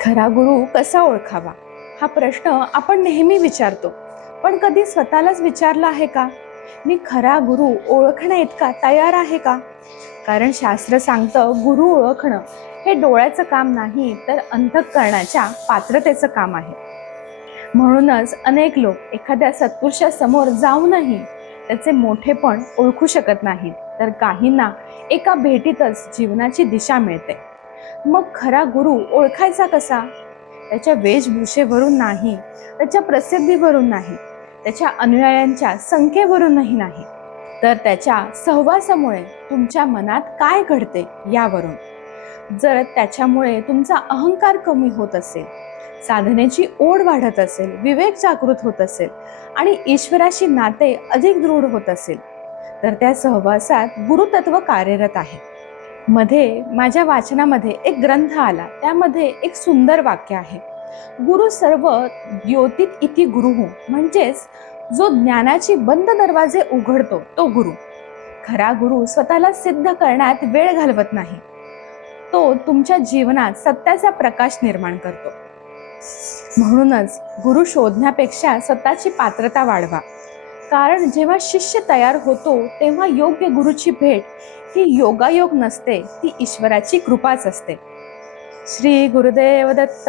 खरा गुरु कसा ओळखावा हा प्रश्न आपण नेहमी विचारतो, पण कधी स्वतःलाच विचारला आहे का? मी खरा गुरु ओळखण्या इतका तयार आहे का? कारण शास्त्र सांगतं, गुरु ओळखणं हे डोळ्याचं काम नाही, तर अंतःकरणाच्या पात्रतेचं काम आहे. म्हणूनच अनेक लोक एखाद्या सत्पुरुषा समोर जाऊनही त्याचे मोठेपण ओळखू शकत नाहीत, तर काहींना एका भेटीतच जीवनाची दिशा मिळते. मग खरा गुरु ओळखायचा कसा? त्याच्या वेशभूषेवरून नाही, त्याच्या प्रसिद्धीवरून नाही, त्याच्या अनुयायांच्या संख्येवरूनही नाही, तर त्याच्या सहवासामुळे तुमच्या मनात काय घडते यावरून. जर त्याच्यामुळे तुमचा अहंकार कमी होत असेल, साधनेची ओढ वाढत असेल, विवेक जागृत होत असेल आणि ईश्वराशी नाते अधिक दृढ होत असेल, तर त्या सहवासात गुरुतत्व कार्यरत आहे. मध्ये माझ्या वाचनामध्ये एक ग्रंथ आला, त्यामध्ये एक सुंदर वाक्य आहे, गुरु सर्व द्योतित इति गुरुः, म्हणजेच जो ज्ञानाची बंद दरवाजे उघडतो तो गुरु. खरा गुरु स्वतःला सिद्ध करण्यात वेळ घालवत नाही, तो तुमच्या जीवनात सत्याचा प्रकाश निर्माण करतो. म्हणूनच गुरु शोधण्यापेक्षा स्वतःची पात्रता वाढवा, कारण जेव्हा शिष्य तयार होतो तेव्हा योग्य गुरुची भेट ही योगायोग नसते, ती ईश्वराची कृपाच असते. श्री गुरुदेव दत्त.